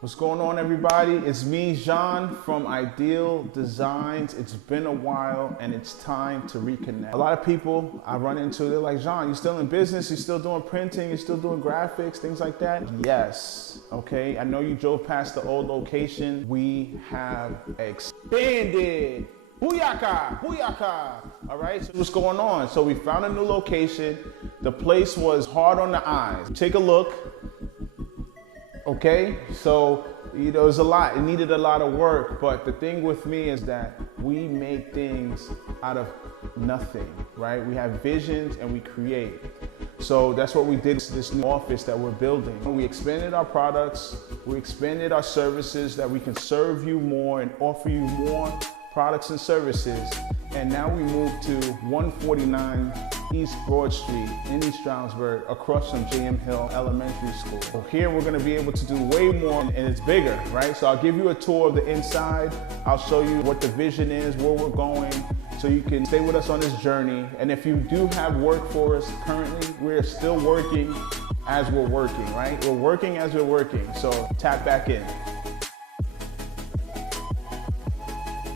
What's going on, everybody? It's me, Jean from Ideal Designs. It's been a while and it's time to reconnect. A lot of people I run into, they're like, Jean, you still in business? You still doing printing? You still doing graphics, things like that? Yes, okay. I know you drove past the old location. We have expanded. Booyaka, booyaka. All right, so what's going on? So we found a new location. The place was hard on the eyes. Take a look. Okay, so it was a lot. It needed a lot of work, but the thing with me is that we make things out of nothing, right? We have visions and we create. So that's what we did. This new office that we're building. We expanded our products, we expanded our services that we can serve you more and offer you more products and services. And now we move to 149 East Broad Street in East Stroudsburg, across from J.M. Hill Elementary School. So here we're gonna be able to do way more, and it's bigger, right? So I'll give you a tour of the inside. I'll show you what the vision is, where we're going, so you can stay with us on this journey. And if you do have work for us currently, we're still working as we're working, right? We're working as we're working, so tap back in.